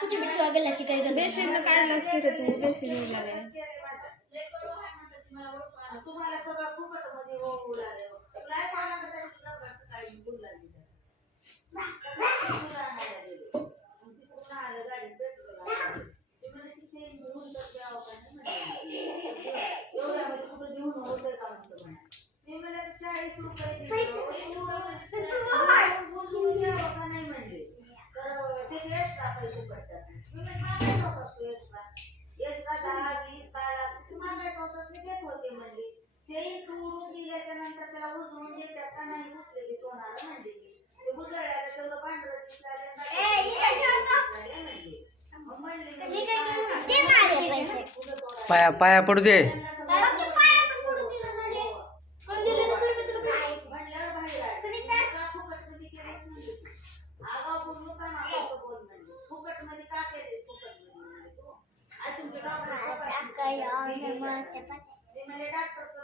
कुठे बिठवा गेल्याची काय गरज बेसिन काढलास की रे तू बेसिन निघाले तुम्हाला सगळं फुकट मध्ये होऊ लागले काय पाहिलं का तरी तुला कसं काय भूक लागली तिकडून आलं गाडीत पेट्रोल ते म्हणजे तिचे घेऊन तर द्यावं का नाही एवढ्या म्हणजे कुठं घेऊन होतं का म्हणतो म्हणा ते मला 40 रुपये बोलून द्यावं का नाही म्हणले तर त्याचे एक्स्ट्रा पैसे पडतात मी मागायचा होता एक्स्ट्रा 10-20 काढा तू मागायचा होतास मी देत होते म्हणले चेन तोडून दिल्याच्या नंतर त्याला उजळून देतात का नाही उठलेली सोनार म्हणले ते उजळल्याला सगळं पांढरं दिसलं पाया पाया पडू दे डॉक्टर